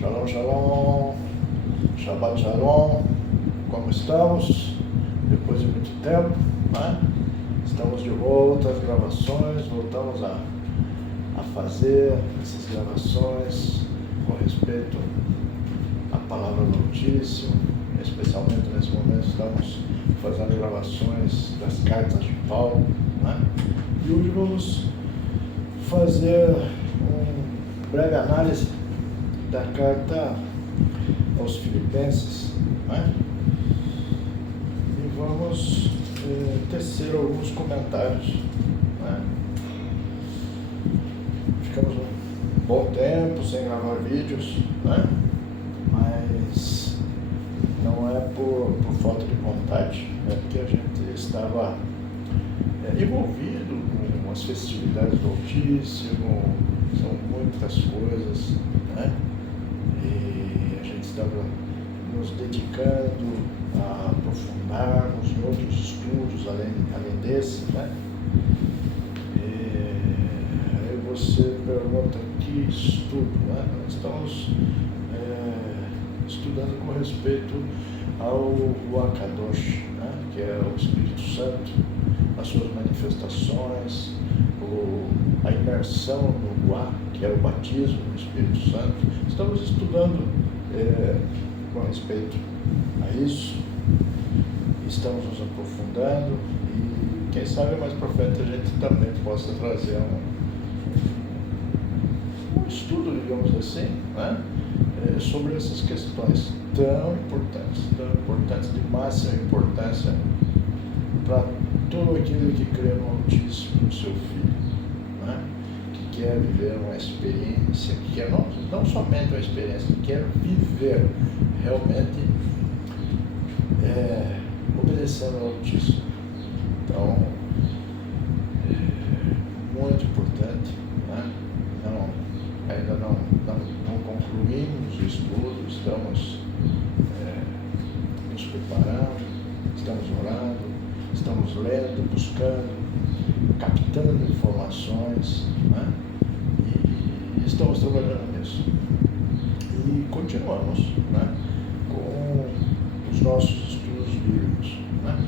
Shalom, shalom, Shabbat shalom, como estamos? Depois de muito tempo, né? Estamos de volta às gravações, voltamos a fazer essas gravações com respeito à palavra do Altíssimo, especialmente nesse momento estamos fazendo gravações das cartas de Paulo, né? E hoje vamos fazer uma breve análise da carta aos Filipenses, né? E vamos tecer alguns comentários, né? Ficamos um bom tempo sem gravar vídeos, né? Mas não é por falta de vontade, é porque a gente estava envolvido com as festividades do Altíssimo, são muitas coisas, né? E a gente estava nos dedicando a aprofundarmos em outros estudos além desse, né? Aí você pergunta, que estudo, né? Nós estamos estudando com respeito ao Akadosh, né? Que é o Espírito Santo, as suas manifestações, a imersão no Guá, que é o batismo do Espírito Santo. Estamos estudando com respeito a isso, estamos nos aprofundando e quem sabe mais para frente a gente também possa trazer um estudo, digamos assim, né? Sobre essas questões tão importantes, de máxima importância para todo aquele que crê no Altíssimo, no seu Filho, né? Que quer viver uma experiência, que quer não somente uma experiência, que quer viver realmente obedecendo ao Altíssimo. Então, muito importante, né? Ainda não concluímos o estudo, estamos nos preparando, estamos orando, estamos lendo, buscando, captando informações, né? E estamos trabalhando nisso. E continuamos, né? Com os nossos estudos bíblicos, né?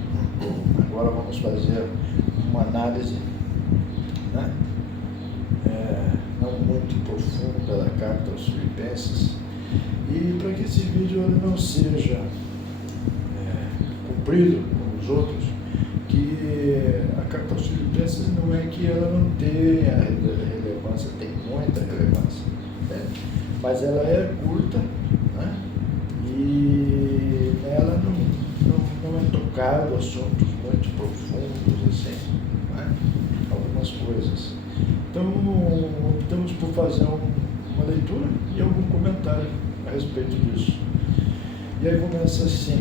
Agora vamos fazer uma análise, né? Não muito profunda da carta aos Filipenses, e para que esse vídeo não seja cumprido como os outros, que a carta aos Filipenses não é que ela não tenha relevância, tem muita relevância, né? Mas ela é curta, né? E nela não é tocado assuntos muito profundos assim, né? Algumas coisas. Então optamos por fazer uma leitura e algum comentário a respeito disso. E aí começa assim,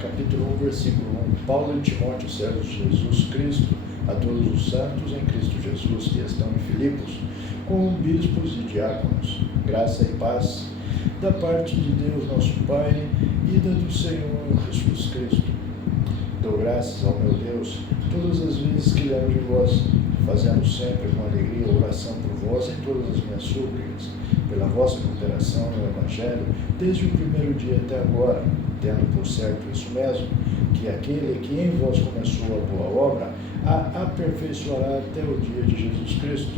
capítulo 1, versículo 1. Paulo e Timóteo, servos de Jesus Cristo, a todos os santos em Cristo Jesus que estão em Filipos, com bispos e diáconos, graça e paz, da parte de Deus nosso Pai e da do Senhor Jesus Cristo. Dou graças ao meu Deus todas as vezes que lembro de vós, fazendo sempre com alegria oração por vós em todas as minhas súplicas, pela vossa cooperação no Evangelho, desde o primeiro dia até agora, tendo por certo isso mesmo, que aquele que em vós começou a boa obra, a aperfeiçoará até o dia de Jesus Cristo.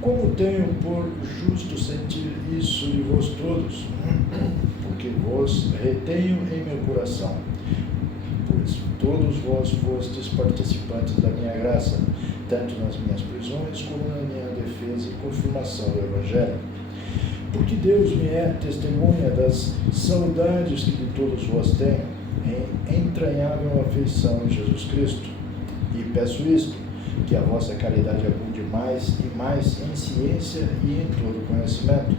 Como tenho por justo sentir isso de vós todos, porque vos retenho em meu coração, pois todos vós fostes participantes da minha graça, tanto nas minhas prisões como na minha defesa e confirmação do Evangelho. Porque Deus me é testemunha das saudades que de todos vós tenho, em entranhável afeição em Jesus Cristo. E peço isto, que a vossa caridade abunde mais e mais em ciência e em todo conhecimento,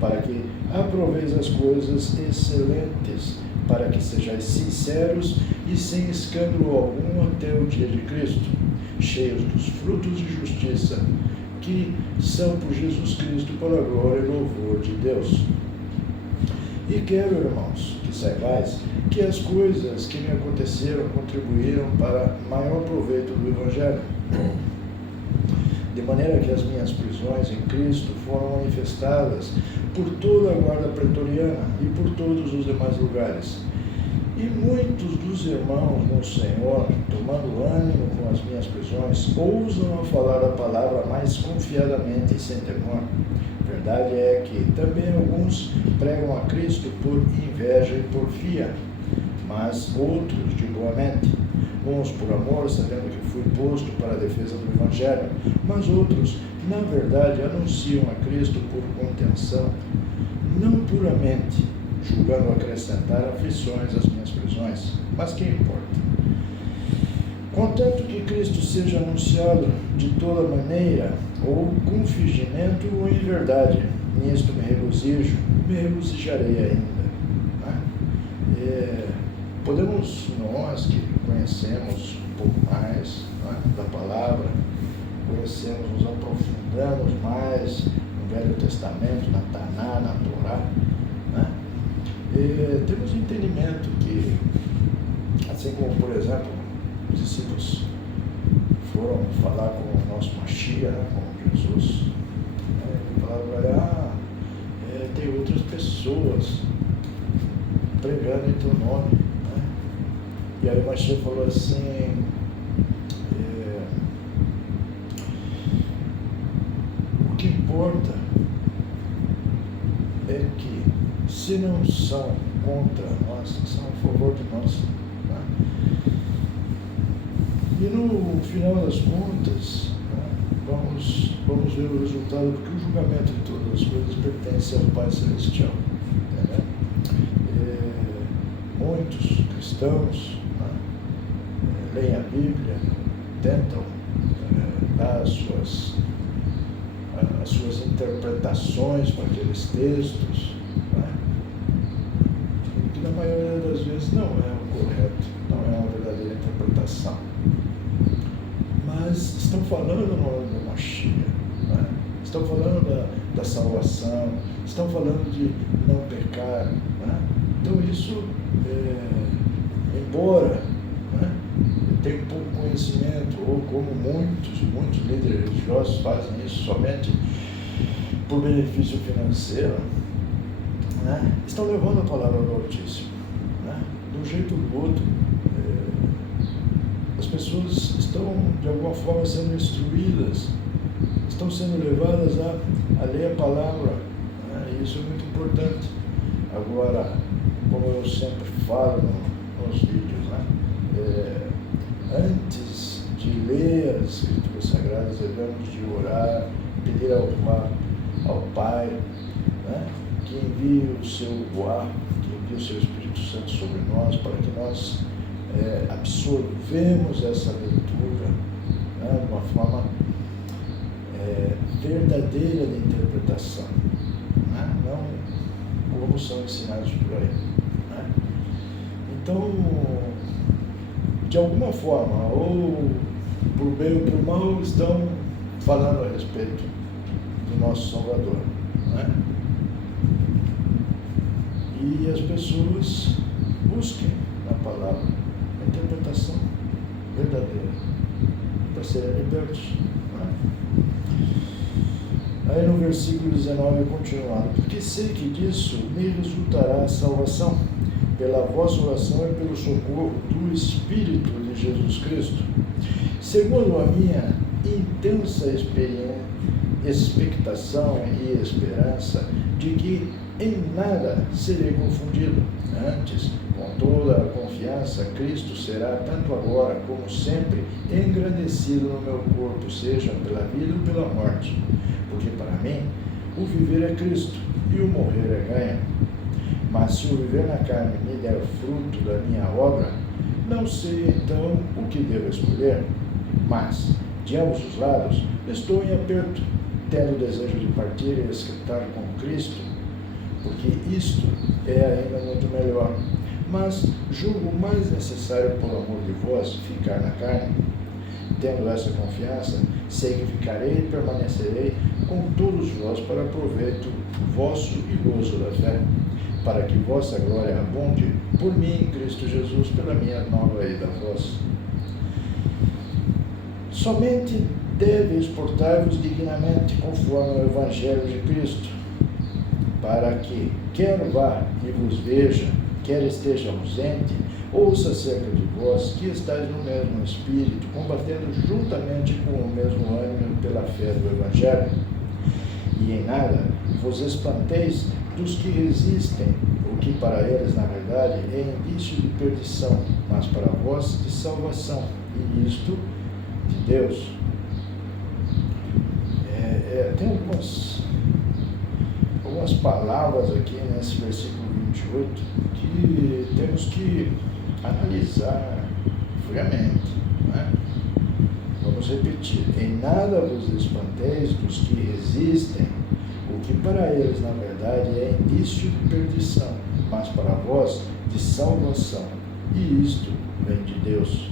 para que aproveis as coisas excelentes, para que sejais sinceros e sem escândalo algum até o dia de Cristo, cheios dos frutos de justiça, que são por Jesus Cristo para a glória e louvor de Deus. E quero, irmãos, que saibais que as coisas que me aconteceram contribuíram para maior proveito do Evangelho, de maneira que as minhas prisões em Cristo foram manifestadas por toda a guarda pretoriana e por todos os demais lugares. E muitos dos irmãos no Senhor, tomando ânimo com as minhas prisões, ousam a falar a palavra mais confiadamente e sem temor. Verdade é que também alguns pregam a Cristo por inveja e porfia, mas outros de boa mente. Uns por amor, sabendo que fui posto para a defesa do Evangelho, mas outros, na verdade, anunciam a Cristo por contenção, não puramente, julgando acrescentar aflições às minhas prisões. Mas que importa? Contanto que Cristo seja anunciado de toda maneira, ou com fingimento ou em verdade, nisto me regozijarei ainda. Podemos, nós que conhecemos um pouco mais da palavra, conhecemos, nos aprofundamos mais no Velho Testamento, na Taná, na Torá, temos entendimento que, assim como, por exemplo, os discípulos foram falar com o nosso Mashiach, com Jesus, falaram, tem outras pessoas pregando em teu nome, E aí o Mashiach falou assim, o que importa é que, se não são contra nós, são a favor de nós. E no final das contas, vamos ver o resultado, porque o julgamento de todas as coisas pertence ao Pai Celestial. Muitos cristãos leem a Bíblia, tentam dar as suas interpretações para aqueles textos, que na maioria das vezes não é o correto, não é uma verdadeira interpretação. Mas estão falando no nome do Mashiach, estão falando da salvação, estão falando de não pecar. Então isso, embora tenha pouco conhecimento, ou como muitos líderes religiosos fazem isso somente por benefício financeiro, estão levando a palavra do Altíssimo, de um jeito ou do outro. As pessoas estão, de alguma forma, sendo instruídas, estão sendo levadas a ler a palavra, e isso é muito importante. Agora, como eu sempre falo nos vídeos, antes de ler as Escrituras Sagradas, devemos de orar, pedir ao Pai, que envie o seu Ruach, que envie o seu Espírito Santo sobre nós, para que nós absorvemos essa leitura de uma forma verdadeira de interpretação, não como são ensinados por aí. Então, de alguma forma, ou por bem ou por mal, estão falando a respeito do nosso Salvador. E as pessoas busquem na palavra a interpretação verdadeira para serem libertos. Aí no versículo 19 continuando, porque sei que disso me resultará a salvação, pela vossa oração e pelo socorro do Espírito de Jesus Cristo, segundo a minha intensa expectação e esperança de que em nada serei confundido. Antes, com toda a confiança, Cristo será, tanto agora como sempre, engrandecido no meu corpo, seja pela vida ou pela morte. Porque para mim, o viver é Cristo e o morrer é ganho. Mas se o viver na carne me der fruto da minha obra, não sei então o que devo escolher. Mas, de ambos os lados, estou em aperto, tendo o desejo de partir e estar com Cristo, porque isto é ainda muito melhor. Mas julgo mais necessário, por amor de vós, ficar na carne. Tendo essa confiança, sei que ficarei e permanecerei com todos vós para proveito vosso e gozo da fé, para que vossa glória abunde por mim em Cristo Jesus, pela minha nova ida a vós. Somente deveis portar-vos dignamente conforme o Evangelho de Cristo, para que, quer vá e vos veja, quer esteja ausente, ouça acerca de vós que estáis no mesmo Espírito, combatendo juntamente com o mesmo ânimo pela fé do Evangelho. E em nada vos espanteis dos que resistem, o que para eles, na verdade, é indício de perdição, mas para vós de salvação, e isto de Deus. Tem algumas palavras aqui nesse versículo 28 que temos que analisar friamente, né? Vamos repetir: em nada vos espanteis dos que resistem, o que para eles na verdade é indício de perdição, mas para vós de salvação, e isto vem de Deus.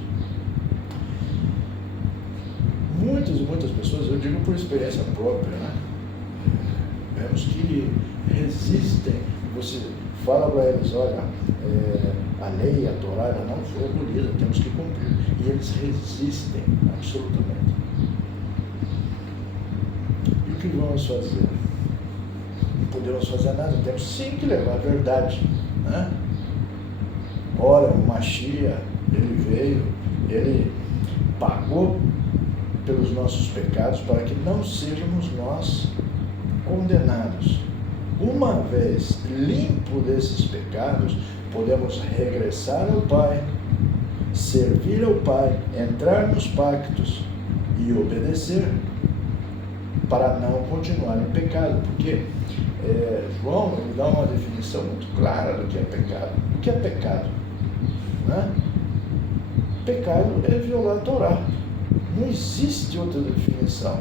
Muitas pessoas, eu digo por experiência própria, né? Vemos que resistem. Você fala para eles: olha, a lei, a Torá, ela não foi abolida, temos que cumprir. E eles resistem absolutamente. E o que vamos fazer? Não podemos fazer nada, temos sim que levar a verdade, né? Ora, o Mashiach, ele veio, ele pagou pelos nossos pecados para que não sejamos nós condenados. Uma vez limpo desses pecados, podemos regressar ao Pai, servir ao Pai, entrar nos pactos e obedecer, para não continuar em pecado, porque João ele dá uma definição muito clara do que é pecado. O que é pecado? Né? Pecado é violar a Torá. Não existe outra definição.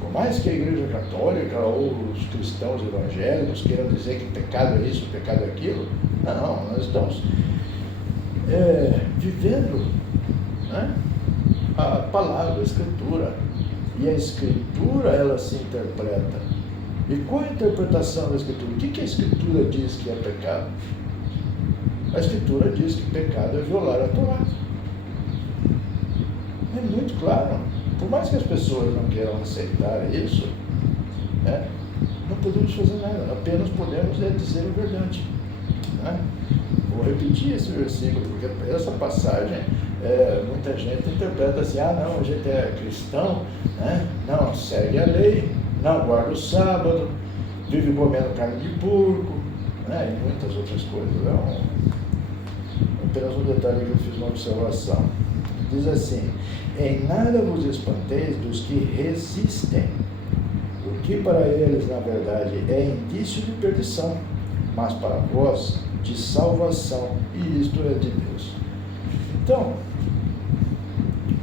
Por mais que a Igreja Católica ou os cristãos evangélicos queiram dizer que pecado é isso, pecado é aquilo, não, nós estamos vivendo, né, a palavra, a Escritura. E a Escritura, ela se interpreta. E qual a interpretação da Escritura? O que a Escritura diz que é pecado? A Escritura diz que pecado é violar a Torá. É muito claro. Por mais que as pessoas não queiram aceitar isso, né, não podemos fazer nada, apenas podemos dizer a verdade. Né? Vou repetir esse versículo, porque essa passagem, muita gente interpreta assim: não, a gente é cristão, né? Não segue a lei, não guarda o sábado, vive comendo carne de porco, né? E muitas outras coisas. Apenas um detalhe que eu fiz uma observação. Diz assim: em nada vos espanteis dos que resistem, o que para eles na verdade é indício de perdição, mas para vós de salvação, e isto é de Deus. Então,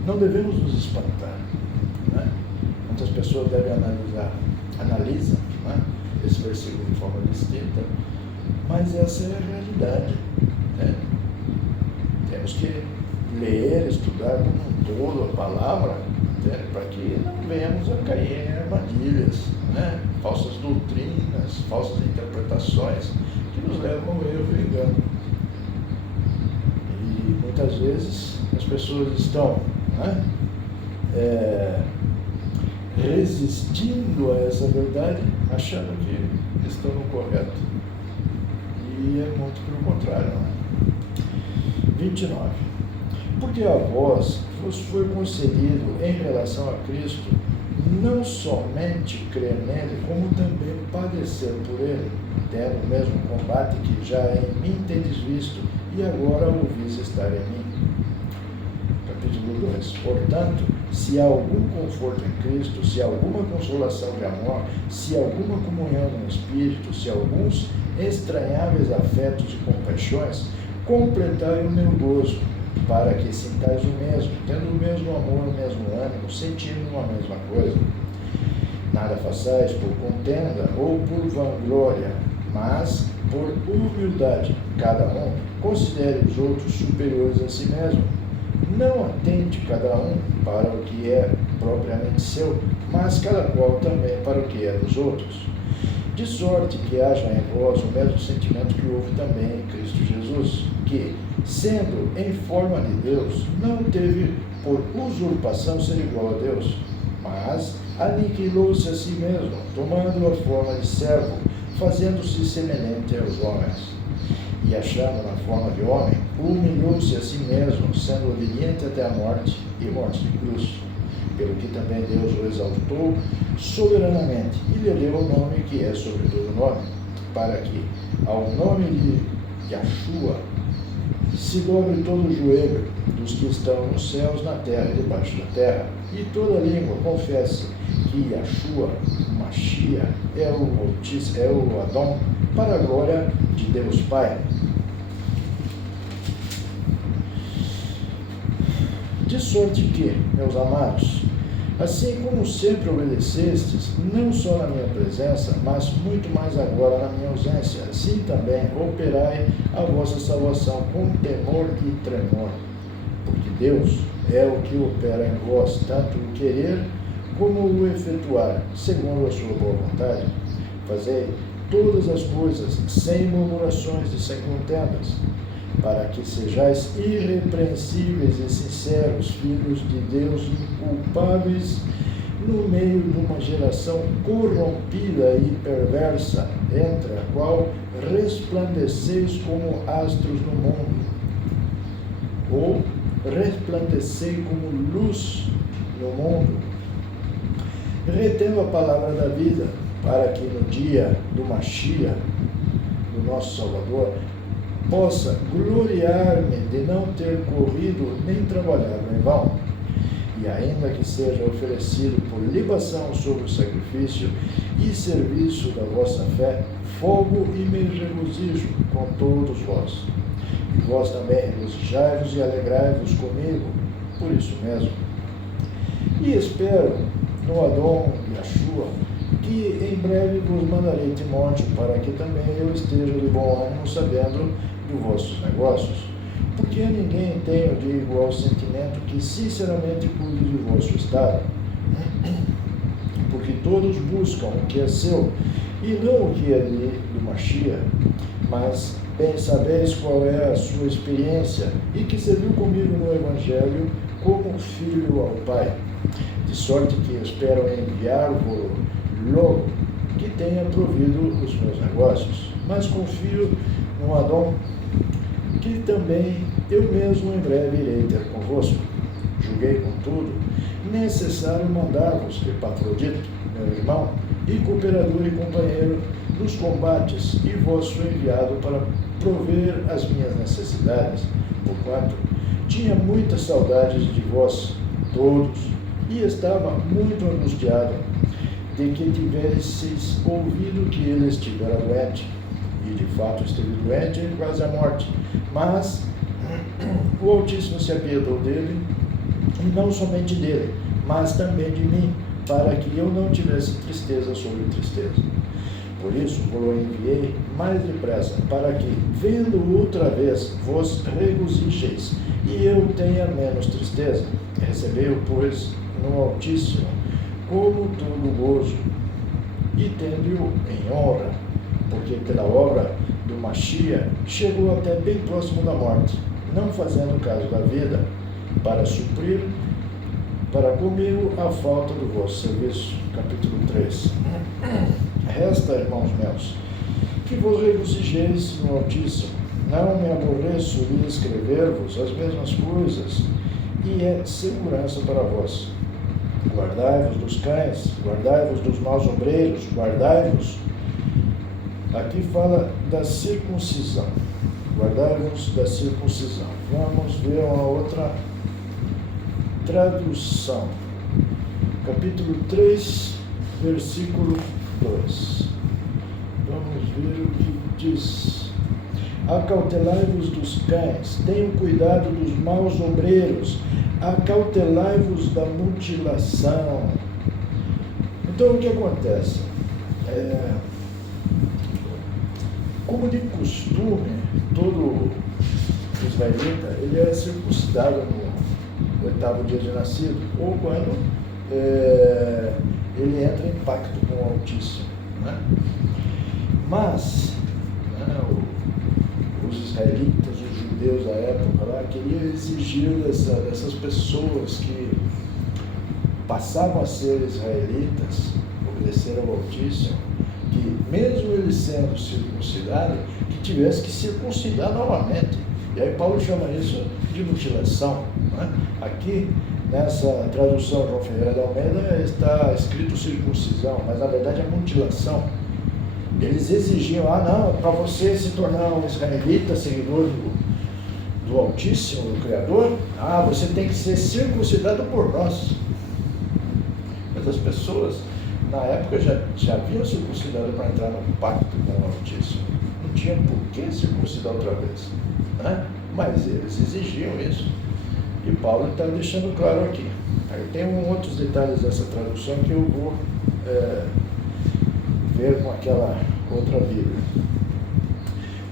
não devemos nos espantar, né? Muitas pessoas devem analisam, né, esse versículo de forma distinta, mas essa é a realidade, né? Temos que ler, estudar como um todo a palavra, né, para que não venhamos a cair em armadilhas, né, falsas doutrinas, falsas interpretações que nos levam ao erro e engano. E muitas vezes as pessoas estão, né, resistindo a essa verdade, achando que estão no correto. E é muito pelo contrário, né? 29. Porque a vós vos foi concedido em relação a Cristo não somente crer nele, como também padecer por ele, tendo o mesmo combate que já em mim tendes visto, e agora ouvis estar em mim. Capítulo 2. Portanto, se há algum conforto em Cristo, se há alguma consolação de amor, se há alguma comunhão no Espírito, se há alguns estranháveis afetos e compaixões, completai o meu gozo, para que sintais o mesmo, tendo o mesmo amor, o mesmo ânimo, sentindo uma mesma coisa. Nada façais por contenda ou por vanglória, mas por humildade. Cada um considere os outros superiores a si mesmo. Não atente cada um para o que é propriamente seu, mas cada qual também para o que é dos outros. De sorte que haja em vós o mesmo sentimento que houve também em Cristo Jesus, que, sendo em forma de Deus, não teve por usurpação ser igual a Deus, mas aniquilou-se a si mesmo, tomando a forma de servo, fazendo-se semelhante aos homens. E achando na forma de homem, humilhou-se a si mesmo, sendo obediente até a morte, e morte de cruz. Pelo que também Deus o exaltou soberanamente, e lhe deu o nome que é sobre todo nome, para que, ao nome de Yahshua, se dobre todo o joelho dos que estão nos céus, na terra e debaixo da terra, e toda língua confesse que Yahshua, Mashiach, é o Adão, para a glória de Deus Pai. De sorte que, meus amados, assim como sempre obedecestes, não só na minha presença, mas muito mais agora na minha ausência, assim também operai a vossa salvação com temor e tremor. Porque Deus é o que opera em vós, tanto o querer como o efetuar, segundo a sua boa vontade. Fazei todas as coisas sem murmurações e sem contendas, para que sejais irrepreensíveis e sinceros, filhos de Deus, inculpáveis no meio de uma geração corrompida e perversa, entre a qual resplandeceis como astros no mundo, ou resplandecei como luz no mundo, retendo a palavra da vida, para que no dia do Mashiach, do nosso Salvador, possa gloriar-me de não ter corrido nem trabalhado em vão, e ainda que seja oferecido por libação sobre o sacrifício e serviço da vossa fé, fogo e me regozijo com todos vós. E vós também regozijai-vos e alegrai-vos comigo, por isso mesmo. E espero no Adão Yahshua que em breve vos mandarei Timóteo, para que também eu esteja de bom ânimo, sabendo dos vossos negócios, porque a ninguém tenho de igual sentimento que sinceramente cuide de vosso estado, porque todos buscam o que é seu, e não o que é do Mashiach, mas bem sabeis qual é a sua experiência, e que serviu comigo no Evangelho como filho ao Pai, de sorte que espero enviar-vos logo que tenha provido os meus negócios, mas confio no Adão, que também eu mesmo em breve irei ter convosco. Julguei, contudo, necessário mandar-vos Epafrodito, meu irmão, e cooperador e companheiro dos combates, e vosso enviado para prover as minhas necessidades, porquanto tinha muitas saudades de vós todos, e estava muito angustiado de que tivesseis ouvido que ele estivera doente, e de fato esteve doente e quase à morte, mas o Altíssimo se apiedou dele, e não somente dele, mas também de mim, para que eu não tivesse tristeza sobre tristeza. Por isso vos enviei mais depressa, para que, vendo outra vez, vos regozijeis, e eu tenha menos tristeza. Recebei-o, pois, no Altíssimo, como todo gozo, e tende-o em honra, porque pela obra do Mashiach chegou até bem próximo da morte, não fazendo caso da vida, para suprir para comigo a falta do vosso serviço. Capítulo 3. Resta, irmãos meus, que vos regozijeis no Altíssimo. Não me aborreço de escrever-vos as mesmas coisas, e é segurança para vós. Guardai-vos dos cães, guardai-vos dos maus obreiros, guardai-vos. Aqui fala da circuncisão. Guardai-vos da circuncisão. Vamos ver uma outra tradução. Capítulo 3, versículo 2. Vamos ver o que diz. Acautelai-vos dos cães, tenham cuidado dos maus obreiros, acautelai-vos da mutilação. Então o que acontece? Como de costume, todo israelita ele é circuncidado no 8º dia de nascido, ou quando ele entra em pacto com o Altíssimo, né? Mas os israelitas, os judeus da época lá, queriam exigir dessas pessoas que passavam a ser israelitas, obedeceram ao Altíssimo, que mesmo eles sendo circuncidados, que tivesse que circuncidar novamente. E aí Paulo chama isso de mutilação. Né? Aqui, nessa tradução João Ferreira de Almeida, está escrito circuncisão, mas na verdade é mutilação. Eles exigiam, não, para você se tornar um israelita, seguidor do Altíssimo, do Criador, você tem que ser circuncidado por nós. Mas as pessoas, na época, já haviam circuncidado para entrar no pacto com o Altíssimo. Não tinha por que circuncidar outra vez. Né? Mas eles exigiam isso. E Paulo está deixando claro aqui. Aí tem outros detalhes dessa tradução que eu vou ver com aquela outra Bíblia.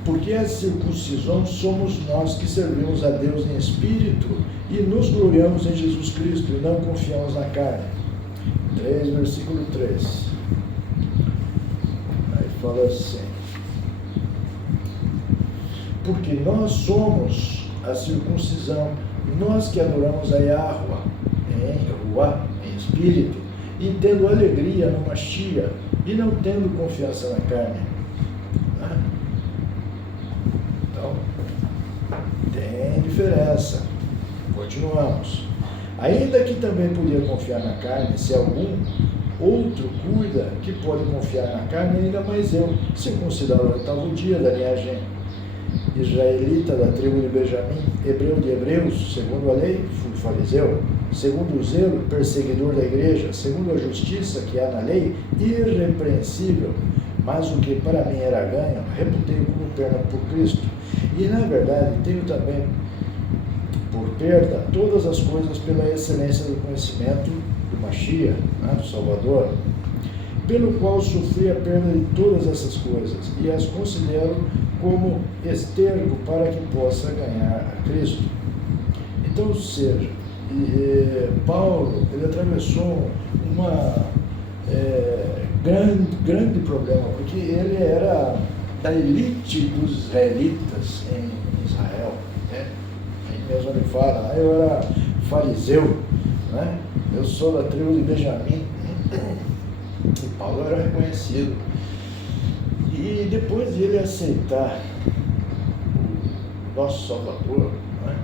Porque a circuncisão somos nós que servimos a Deus em espírito e nos gloriamos em Jesus Cristo e não confiamos na carne. 3, versículo 3. Aí fala assim: porque nós somos a circuncisão, nós que adoramos a Yahweh em espírito, e tendo alegria no Mashiach, e não tendo confiança na carne. Então, tem diferença. Continuamos. Ainda que também podia confiar na carne, se algum outro cuida que pode confiar na carne, ainda mais eu, circuncidado no 8º dia da linhagem israelita da tribo de Benjamim, hebreu de hebreus, segundo a lei, fui fariseu, segundo o zelo, perseguidor da igreja, segundo a justiça que há na lei, irrepreensível, mas o que para mim era ganho, reputei como perda por Cristo. E na verdade tenho também por perda todas as coisas pela excelência do conhecimento do Mashiach, do Salvador, pelo qual sofri a perda de todas essas coisas, e as considero como esterco para que possa ganhar a Cristo. Então, ou seja, Paulo, ele atravessou uma grande problema, porque ele era da elite dos israelitas em Israel, né? Aí mesmo ele fala, eu era fariseu, né? Eu sou da tribo de Benjamim, e Paulo era reconhecido. E depois de ele aceitar o nosso Salvador, né,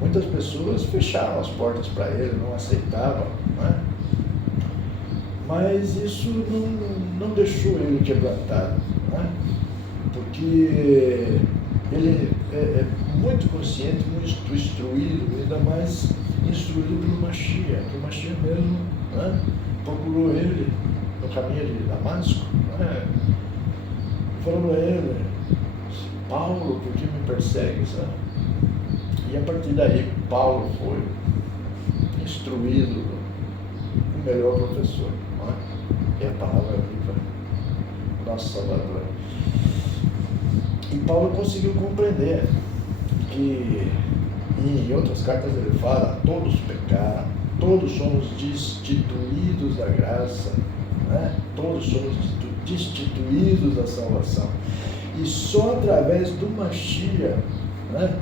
muitas pessoas fecharam as portas para ele, não aceitavam, né? Mas isso não deixou ele quebrantado, né? Porque ele é muito consciente, muito instruído, ainda mais instruído pelo Mashiach, que o Mashiach mesmo, né, procurou ele no caminho de Damasco, né, falando a ele, Paulo, por que me persegues? Né? E a partir daí Paulo foi instruído, o melhor professor, né? E a palavra viva, nosso Salvador. E Paulo conseguiu compreender que, em outras cartas ele fala, todos pecaram, todos somos destituídos da graça, né? Todos somos destituídos da salvação. E só através do Mashiach, né,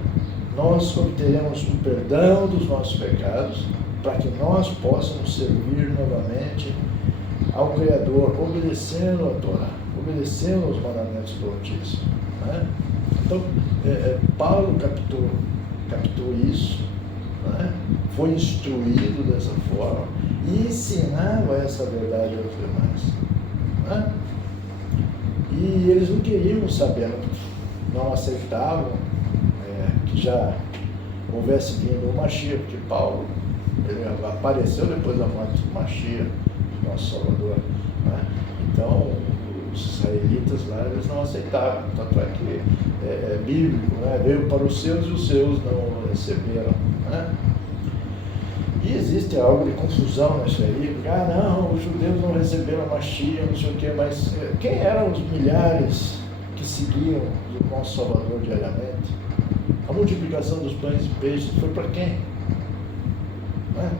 nós obteremos o perdão dos nossos pecados, para que nós possamos servir novamente ao Criador, obedecendo a Torá, obedecendo aos mandamentos do Altíssimo. Né? Então, Paulo captou isso, né? Foi instruído dessa forma e ensinava essa verdade aos demais. Né? E eles não queriam saber, não aceitavam que já houvesse vindo o Mashiach, porque Paulo ele apareceu depois da morte do Mashiach, nosso Salvador. Né? Então, os israelitas lá, eles não aceitavam, tanto é que é bíblico, né? Veio para os seus e os seus não o receberam. Né? E existe algo de confusão nisso aí, porque, não, os judeus não receberam a Mashiach, não sei o quê, mas quem eram os milhares que seguiam o nosso Salvador diariamente? A multiplicação dos pães e peixes foi para quem? Né?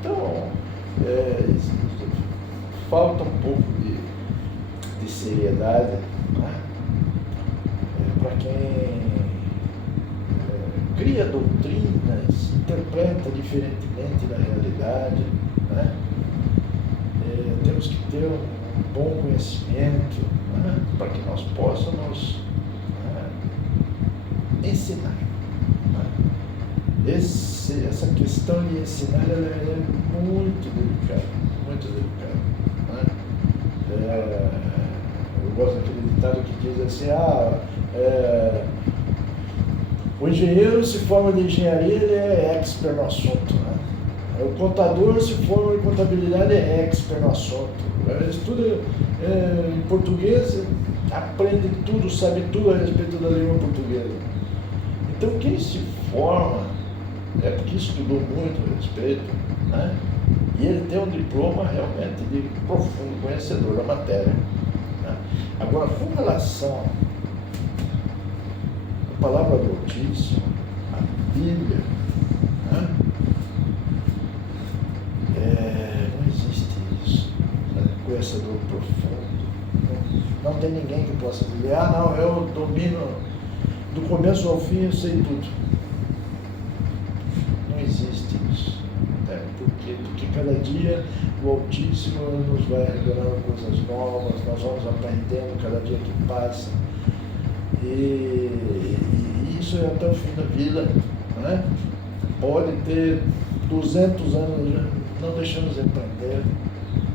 Então, falta um pouco de seriedade, né? Para quem cria doutrinas, interpreta diferentemente da realidade, né? temos que ter um bom conhecimento, né, para que nós possamos ensinar. Né. Essa questão de ensinar ela é muito delicada, muito delicada. Né. Eu gosto daquele ditado que diz assim, o engenheiro se forma de engenharia, ele é expert no assunto. Né. O contador se forma em contabilidade, é expert no assunto. Ele estuda em português, aprende tudo, sabe tudo a respeito da língua portuguesa. Então quem se forma é porque estudou muito a respeito, né? E ele tem um diploma realmente de profundo conhecedor da matéria. Né? Agora, com relação à palavra do Altíssimo, a Bíblia, né? Não existe isso, né? Conhecedor profundo. Não tem ninguém que possa dizer, não, eu domino do começo ao fim, eu sei tudo. Não existe isso. Né? Por quê? Porque cada dia o Altíssimo nos vai revelando coisas novas, nós vamos aprendendo cada dia que passa. E isso é até o fim da vida. Né? Pode ter 200 anos, não deixamos de aprender,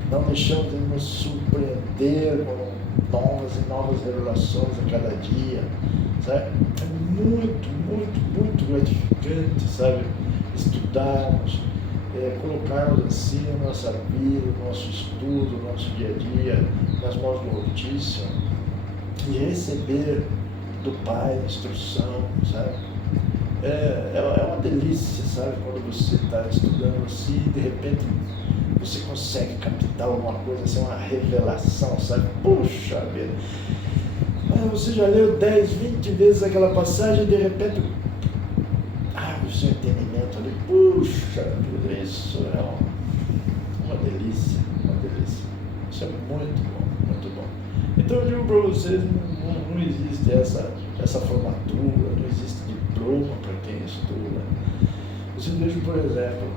não deixamos de nos surpreender com novas e novas revelações a cada dia. Sabe? É muito, muito, muito gratificante, sabe? Estudarmos, colocarmos assim a nossa vida, o nosso estudo, o nosso dia a dia nas mãos do Altíssimo e receber do Pai a instrução, sabe? É uma delícia, sabe? Quando você está estudando assim e de repente você consegue captar alguma coisa, assim, uma revelação, sabe? Puxa vida! Você já leu 10, 20 vezes aquela passagem e de repente o seu entendimento ali, puxa vida, isso é uma delícia, uma delícia. Isso é muito bom, muito bom. Então eu digo para vocês, não existe essa formatura, não existe diploma para quem estuda. Você veja, por exemplo,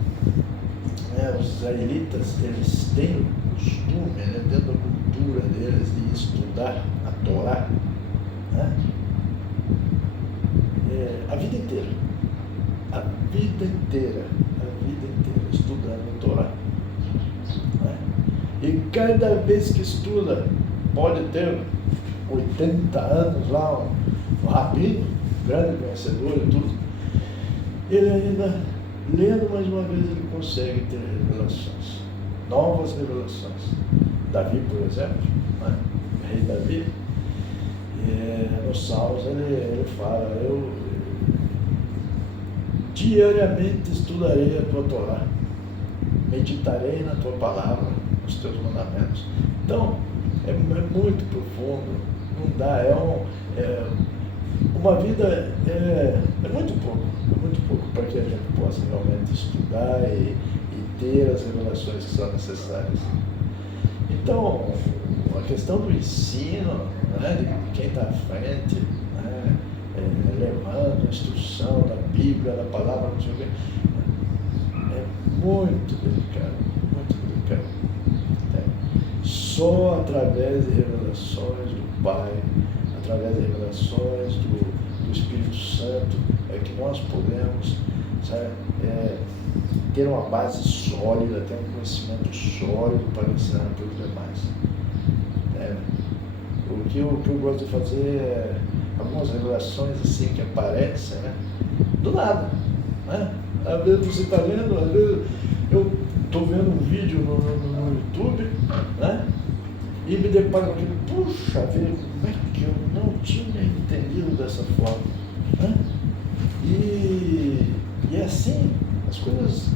os israelitas, eles têm o costume, né, dentro da cultura deles, de estudar a Torá, né, a vida inteira, estudando a Torá. Né? E cada vez que estuda, pode ter 80 anos lá, um rabino, grande conhecedor e tudo, ele ainda, lendo mais uma vez, ele consegue ter revelações, novas revelações. Davi, por exemplo, né? O rei Davi, nos Salmos ele fala, eu diariamente estudarei a tua Torá, meditarei na tua palavra, nos teus mandamentos. Então, é muito profundo, não dá, uma vida é muito pouco para que a gente possa realmente estudar e ter as revelações que são necessárias. Então, a questão do ensino, né, de quem está à frente, né, levando a instrução da Bíblia, da palavra, não sei o quê, é muito delicado, muito delicado. Né? Só através de revelações do Pai, através de revelações do Espírito Santo, é que nós podemos, sabe, ter uma base sólida, ter um conhecimento sólido para ensinar para os demais. O que eu gosto de fazer é algumas revelações assim que aparecem, né, do nada. Né? Às vezes você está vendo, às vezes eu estou vendo um vídeo no YouTube, né, e me deparo com aquilo, puxa vida, como é que eu não tinha entendido dessa forma? Né? E é assim, as coisas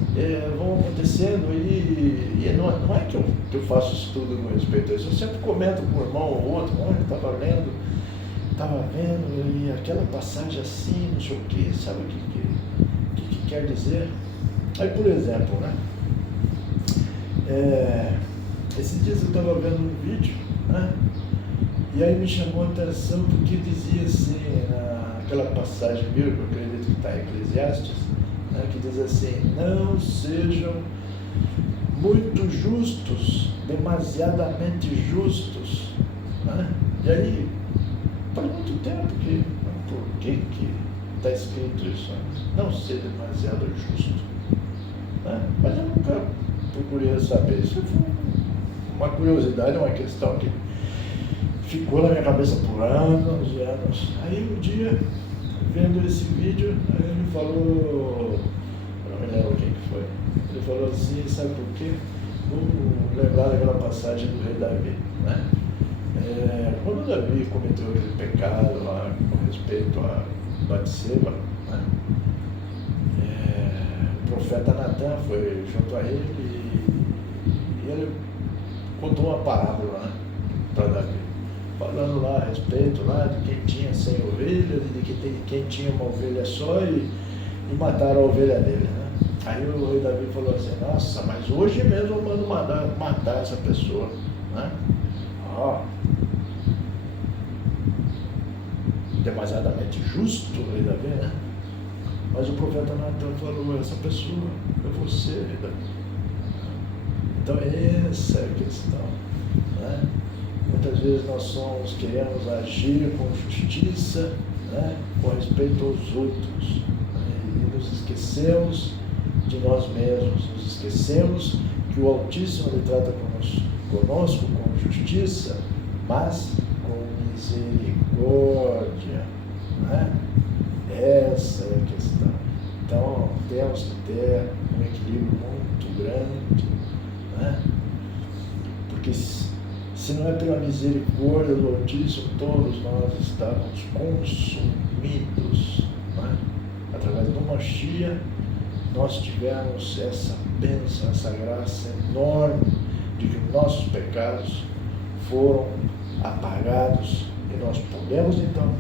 vão acontecendo e não é que eu faço estudo com respeito a isso, eu sempre comento com um irmão ou outro, olha, estava vendo, e aquela passagem assim, não sei o que, sabe o que quer dizer? Aí, por exemplo, né, esses dias eu estava vendo um vídeo, né, e aí me chamou a atenção porque dizia assim, naquela passagem bíblica, eu acredito que está em Eclesiastes, né, que diz assim, não sejam muito justos, demasiadamente justos, né? E aí, faz muito tempo que, por que está escrito isso? Não ser demasiado justo, né? Mas eu nunca procurei saber. Isso foi uma curiosidade, uma questão que ficou na minha cabeça por anos e anos. Aí um dia, vendo esse vídeo, aí ele falou, eu não me lembro quem que foi, ele falou assim, sabe por quê? Vou lembrar daquela passagem do rei Davi, né? Quando Davi cometeu aquele pecado lá com respeito a Batseba, né? O profeta Natan foi junto a ele e ele contou uma parábola, né, para Davi, falando lá a respeito lá de quem tinha 100 ovelhas e de quem tinha uma ovelha só e mataram a ovelha dele, né? Aí o rei Davi falou assim, nossa, mas hoje mesmo eu mando matar essa pessoa, né? Demasiadamente justo o rei Davi, né? Mas o profeta Natan falou, essa pessoa é você, rei Davi. Então essa é a questão, né? Muitas vezes nós queremos agir com justiça, né, com respeito aos outros, né, e nos esquecemos de nós mesmos, nos esquecemos que o Altíssimo ele trata conosco com justiça, mas com misericórdia, né? Essa é a questão. Então temos que ter um equilíbrio muito grande, né? Porque se não é pela misericórdia do Altíssimo, todos nós estávamos consumidos, né? Através do Mashiach, nós tivemos essa bênção, essa graça enorme de que nossos pecados foram apagados e nós podemos então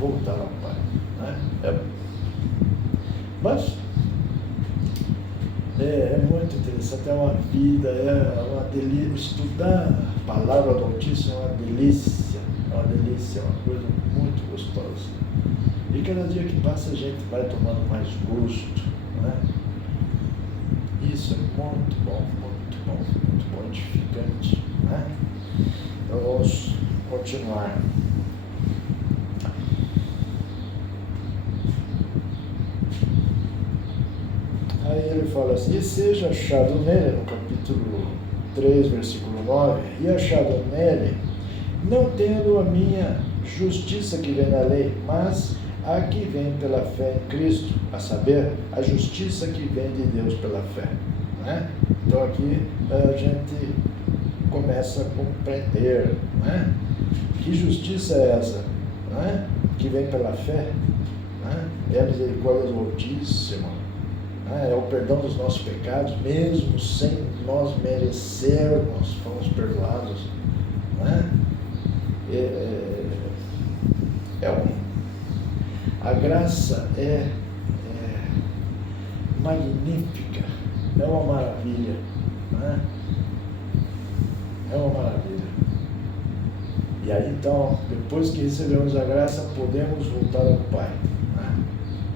voltar ao Pai, né? Mas é muito interessante, é uma vida, é uma delícia. Estudar a palavra do Altíssimo é uma delícia, é uma coisa muito gostosa. E cada dia que passa a gente vai tomando mais gosto, né? Isso é muito bom, edificante, né? Então vamos continuar. Aí ele fala assim, e seja achado nele, no capítulo 3, versículo 9, e achado nele, não tendo a minha justiça que vem da lei, mas a que vem pela fé em Cristo, a saber, a justiça que vem de Deus pela fé, né? Então aqui a gente começa a compreender, né? Que justiça é essa, né? Que vem pela fé, né? É a misericórdia do Altíssimo, né? É o perdão dos nossos pecados, mesmo sem nós merecermos, fomos perdoados, né? A graça é magnífica, é uma maravilha, né? É uma maravilha. E aí então, depois que recebemos a graça, podemos voltar ao Pai, né?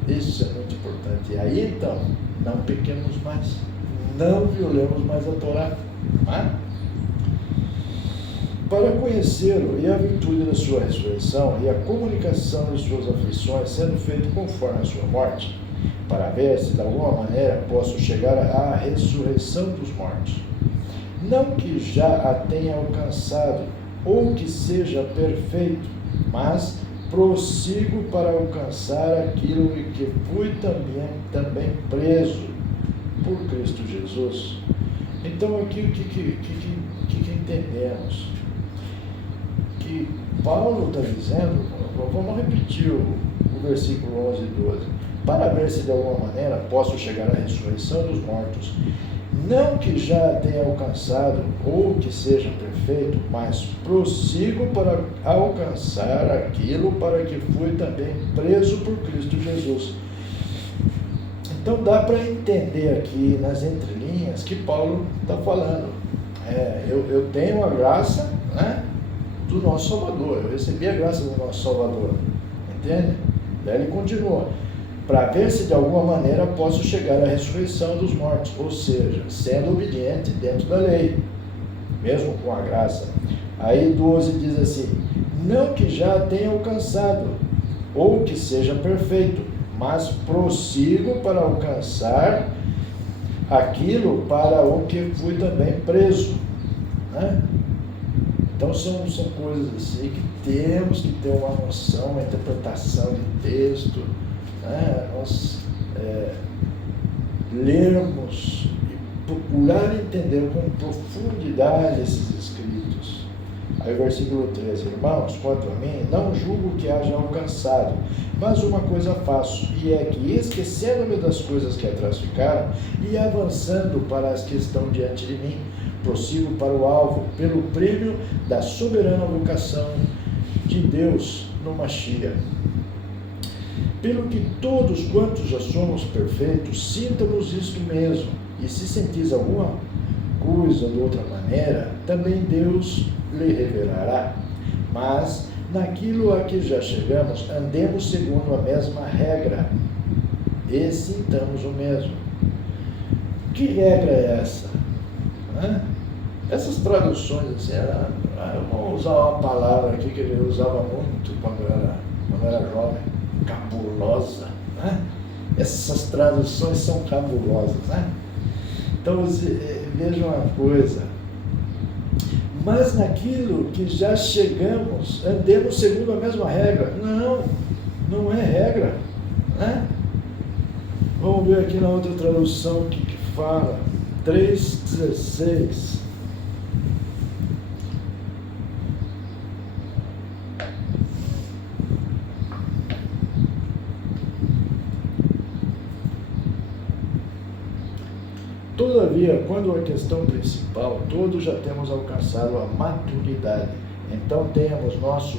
Isso é muito importante. E aí então, não pequemos mais, não violemos mais a Torá, né? Para conhecê-lo e a virtude da sua ressurreição e a comunicação de suas aflições sendo feito conforme a sua morte, para ver se de alguma maneira posso chegar à ressurreição dos mortos. Não que já a tenha alcançado ou que seja perfeito, mas prossigo para alcançar aquilo em que fui também preso por Cristo Jesus. Então aqui o que entendemos? Que Paulo está dizendo, vamos repetir o versículo 11 e 12, para ver se de alguma maneira posso chegar à ressurreição dos mortos, não que já tenha alcançado ou que seja perfeito, mas prossigo para alcançar aquilo para que fui também preso por Cristo Jesus. Então dá para entender aqui nas entrelinhas que Paulo está falando. Eu tenho a graça, né, do nosso Salvador, eu recebi a graça do nosso Salvador, entende? Daí ele continua, para ver se de alguma maneira posso chegar à ressurreição dos mortos, ou seja, sendo obediente dentro da lei, mesmo com a graça. Aí 12 diz assim: não que já tenha alcançado, ou que seja perfeito, mas prossigo para alcançar aquilo para o que fui também preso, né? Então são coisas assim que temos que ter uma noção, uma interpretação de texto, né? Nós lermos e procurar entender com profundidade esses escritos. Aí o versículo 13: irmãos, quanto a mim, não julgo que haja alcançado, mas uma coisa faço, e é que, esquecendo-me das coisas que atrás ficaram, e avançando para as que estão diante de mim, prossigo para o alvo, pelo prêmio da soberana vocação de Deus no Mashiach. Pelo que todos quantos já somos perfeitos, sintamos isto mesmo, e se sentis alguma coisa de outra maneira, também Deus lhe revelará. Mas naquilo a que já chegamos, andemos segundo a mesma regra, e sintamos o mesmo. Que regra é essa? Essas traduções, assim, vamos usar uma palavra aqui que ele usava muito quando era jovem: cabulosa, né? Essas traduções são cabulosas, né? Então, vejam uma coisa: mas naquilo que já chegamos, andemos segundo a mesma regra. Não é regra, né? Vamos ver aqui na outra tradução que fala, 3,16. Todavia, quando a questão principal, todos já temos alcançado a maturidade. Então temos nosso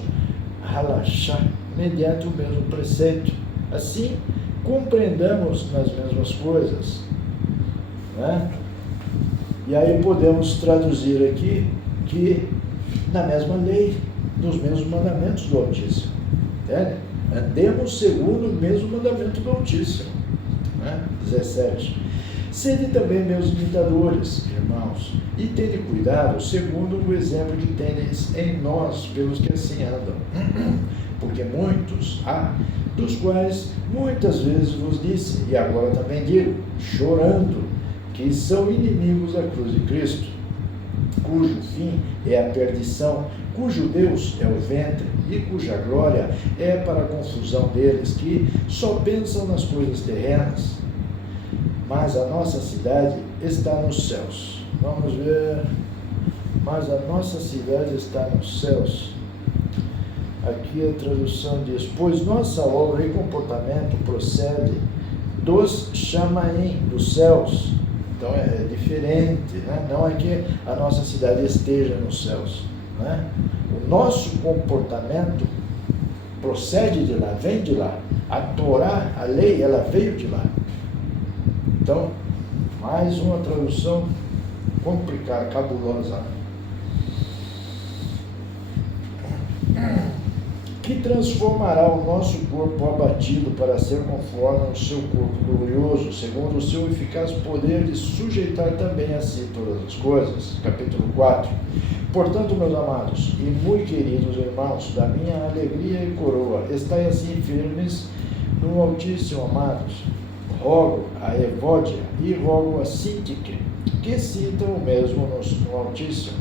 halachá mediante o mesmo preceito. Assim, compreendamos nas mesmas coisas, né? E aí podemos traduzir aqui que na mesma lei, nos mesmos mandamentos do Altíssimo, entende? Andemos segundo o mesmo mandamento do Altíssimo, né? 17. Sede também meus imitadores, irmãos, e tende cuidado segundo o exemplo que tendes em nós, pelos que assim andam. Porque muitos há, dos quais muitas vezes vos disse, e agora também digo, chorando, que são inimigos da cruz de Cristo, cujo fim é a perdição, cujo Deus é o ventre, e cuja glória é para a confusão deles, que só pensam nas coisas terrenas. Mas a nossa cidade está nos céus. Vamos ver. Mas a nossa cidade está nos céus. Aqui a tradução diz: pois nossa obra e comportamento procede dos Chamaim, dos céus. Então é diferente, né? Não é que a nossa cidade esteja nos céus, né? O nosso comportamento procede de lá, vem de lá. A Torá, a lei, ela veio de lá. Então, mais uma tradução complicada, cabulosa. Que transformará o nosso corpo abatido para ser conforme ao seu corpo glorioso, segundo o seu eficaz poder de sujeitar também a si todas as coisas. Capítulo 4. Portanto, meus amados e muito queridos irmãos, da minha alegria e coroa, estai assim firmes no Altíssimo, amados. Rogo a Evódia e rogo a Sintique que sintam o mesmo no Altíssimo.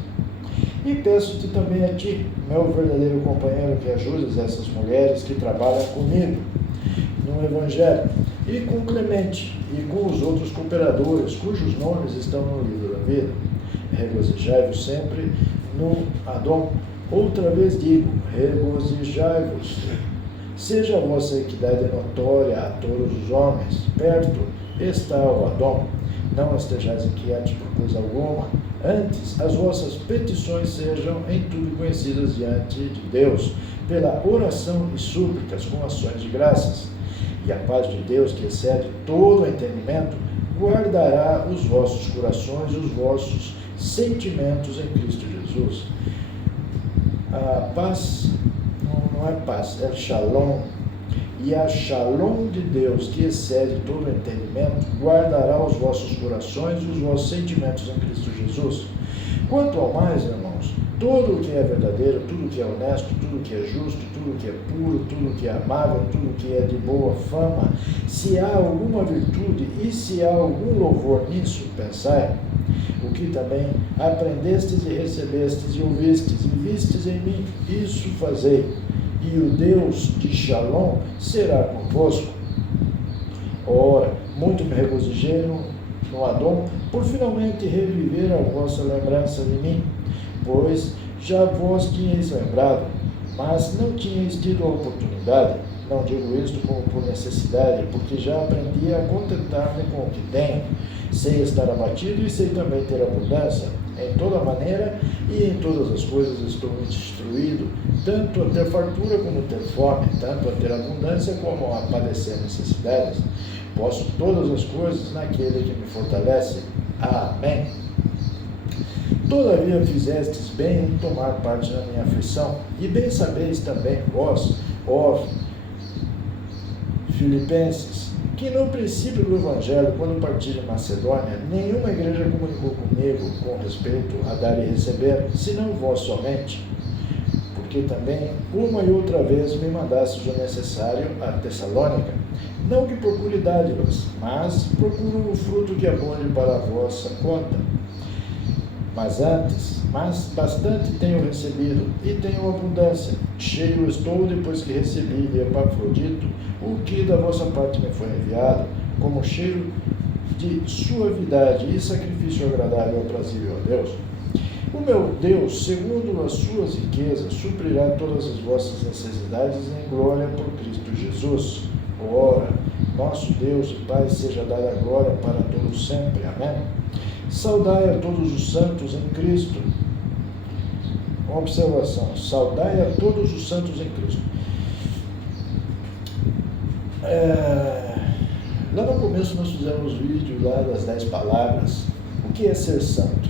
E peço-te também a ti, meu verdadeiro companheiro, que ajudes essas mulheres que trabalham comigo no Evangelho, e com Clemente, e com os outros cooperadores, cujos nomes estão no livro da vida. Regozijai-vos sempre no Adom. Outra vez digo, regozijai-vos. Seja a vossa equidade notória a todos os homens, perto está o Adom. Não estejais inquietos por coisa alguma, antes as vossas petições sejam em tudo conhecidas diante de Deus, pela oração e súplicas com ações de graças. E a paz de Deus, que excede todo o entendimento, guardará os vossos corações e os vossos sentimentos em Cristo Jesus. A paz não é paz, é shalom. e a shalom de Deus, que excede todo o entendimento, guardará os vossos corações e os vossos sentimentos em Cristo Jesus. Quanto ao mais, irmãos, tudo o que é verdadeiro, tudo o que é honesto, tudo o que é justo, tudo o que é puro, tudo o que é amável, tudo o que é de boa fama, se há alguma virtude e se há algum louvor nisso, pensai, o que também aprendestes e recebestes e ouvistes e vistes em mim, isso fazei, e o Deus de Shalom será convosco. Ora, muito me regozijei no Adão, por finalmente reviver a vossa lembrança de mim, pois já vós tinhais lembrado, mas não tinhais tido a oportunidade. Não digo isto como por necessidade, porque já aprendi a contentar-me com o que tenho. Sei estar abatido e sei também ter abundância. Em toda maneira e em todas as coisas estou instruído, tanto a ter fartura como a ter fome, tanto a ter abundância como a padecer necessidades. Posso todas as coisas naquele que me fortalece. Amém. Todavia fizestes bem em tomar parte na minha aflição, e bem sabeis também vós, ó Filipenses, que no princípio do Evangelho, quando parti de Macedônia, nenhuma igreja comunicou comigo com respeito a dar e receber, senão vós somente, porque também uma e outra vez me mandastes o necessário a Tessalônica, não que procure dádivas, mas procuro o fruto que abonde para a vossa conta. Mas bastante tenho recebido, e tenho abundância. Cheio estou depois que recebi de Epafrodito o que da vossa parte me foi enviado, como cheiro de suavidade e sacrifício agradável e aprazível a Deus. O meu Deus, segundo as suas riquezas, suprirá todas as vossas necessidades em glória por Cristo Jesus. Ora, nosso Deus e Pai seja dada a glória para todos sempre. Amém. Saudai a todos os santos em Cristo. Uma observação: saudai a todos os santos em Cristo. Lá no começo nós fizemos vídeo lá das 10 palavras. O que é ser santo?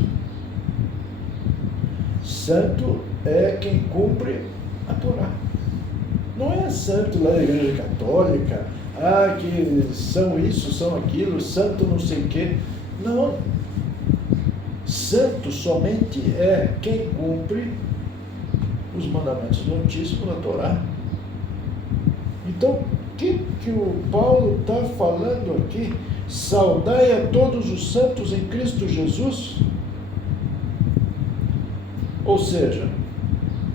Santo é quem cumpre a Torá. Não é santo lá da Igreja Católica, que são isso, são aquilo, santo não sei o quê. Não. Santo somente é quem cumpre os mandamentos do Altíssimo da Torá. Então, o que o Paulo está falando aqui? Saudai a todos os santos em Cristo Jesus. Ou seja,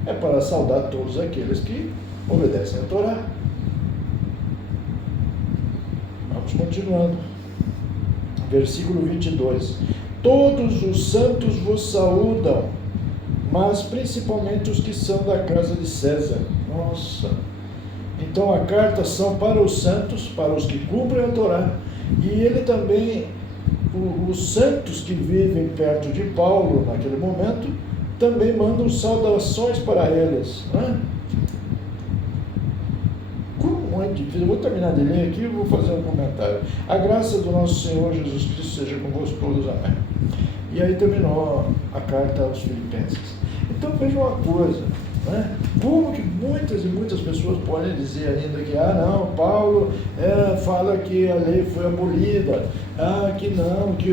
é para saudar todos aqueles que obedecem a Torá. Vamos continuando. Versículo 22. Todos os santos vos saúdam, mas principalmente os que são da casa de César. Nossa! Então a carta são para os santos, para os que cumprem a Torá, e ele também, os santos que vivem perto de Paulo naquele momento, também mandam saudações para eles. Como é difícil. Eu vou terminar de ler aqui e vou fazer um comentário. A graça do nosso Senhor Jesus Cristo seja convosco todos. Amém. E aí terminou a carta aos Filipenses. Então veja uma coisa, como que muitas e muitas pessoas podem dizer ainda que não, Paulo fala que a lei foi abolida, que não, que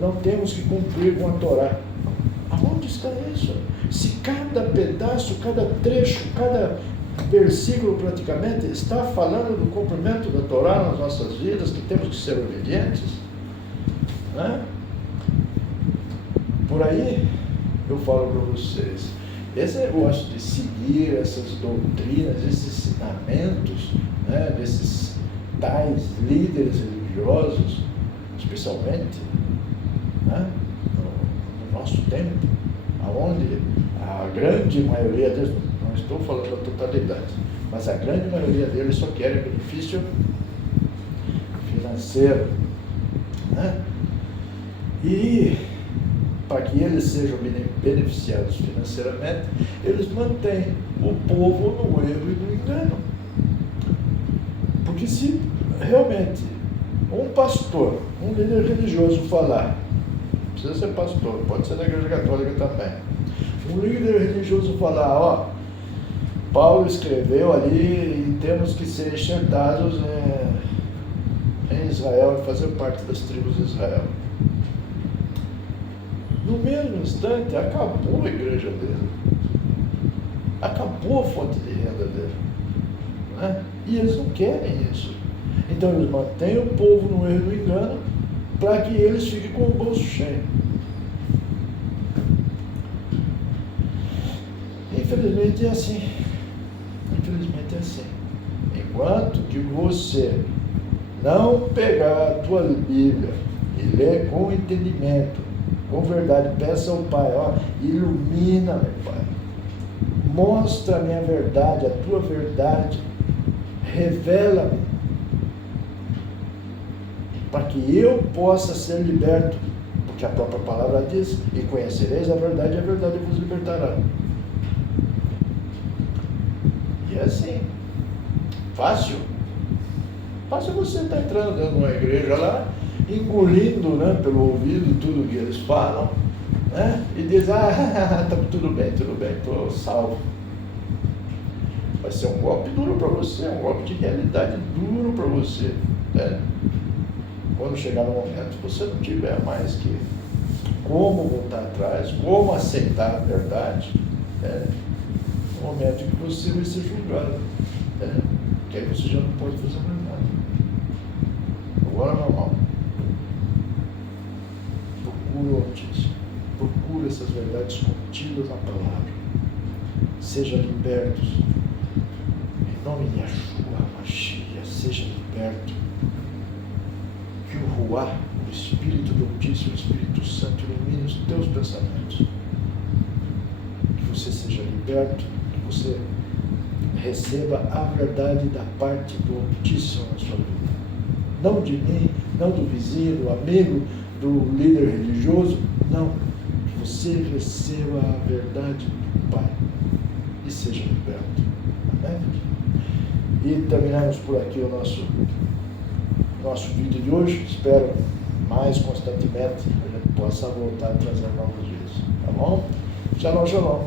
não temos que cumprir com a Torá. Aonde está isso? Se cada pedaço, cada trecho, cada versículo praticamente está falando do cumprimento da Torá nas nossas vidas, que temos que ser obedientes, Por aí eu falo para vocês, esse negócio de seguir essas doutrinas, esses ensinamentos, desses tais líderes religiosos, especialmente no nosso tempo, onde a grande maioria deles, não estou falando da totalidade, mas a grande maioria deles só querem benefício financeiro, e para que eles sejam beneficiados financeiramente, eles mantêm o povo no erro e no engano. Porque se realmente um pastor, um líder religioso falar, não precisa ser pastor, pode ser da Igreja Católica também, um líder religioso falar, Paulo escreveu ali e temos que ser enxertados em Israel e fazer parte das tribos de Israel. No mesmo instante, acabou a igreja dele. Acabou a fonte de renda dele. Né? E eles não querem isso. Então eles mantêm o povo no erro do engano para que eles fiquem com o bolso cheio. Infelizmente é assim. Infelizmente é assim. Enquanto que você não pegar a tua Bíblia e ler com entendimento, com verdade, peça ao Pai, ó, ilumina, meu Pai. Mostra a minha verdade, a tua verdade. Revela-me. Para que eu possa ser liberto. Porque a própria palavra diz, e conhecereis a verdade vos libertará. E é assim. Fácil. Fácil você estar entrando dentro de uma igreja lá, engolindo, né, pelo ouvido tudo que eles falam, né, e diz, tá tudo bem, estou salvo. Vai ser um golpe duro para você, um golpe de realidade duro para você, né? Quando chegar no momento você não tiver mais que como voltar atrás, como aceitar a verdade, né? No momento em que você vai ser julgado, né? Que aí você já não pode fazer mais nada. Agora, meu irmão, procura o Altíssimo, procura essas verdades contidas na palavra, sejam libertos, em nome de Yeshua Mashiach, seja liberto, que o Ruá, o Espírito do Altíssimo, o Espírito Santo, ilumine os teus pensamentos, que você seja liberto, que você receba a verdade da parte do Altíssimo na sua vida. Não de mim, não do vizinho, do amigo, do líder religioso, não. Que você receba a verdade do Pai e seja liberto. Amém? E terminamos por aqui o nosso vídeo de hoje. Espero mais constantemente que a gente possa voltar a trazer novos vídeos. Tá bom? Shalom, shalom.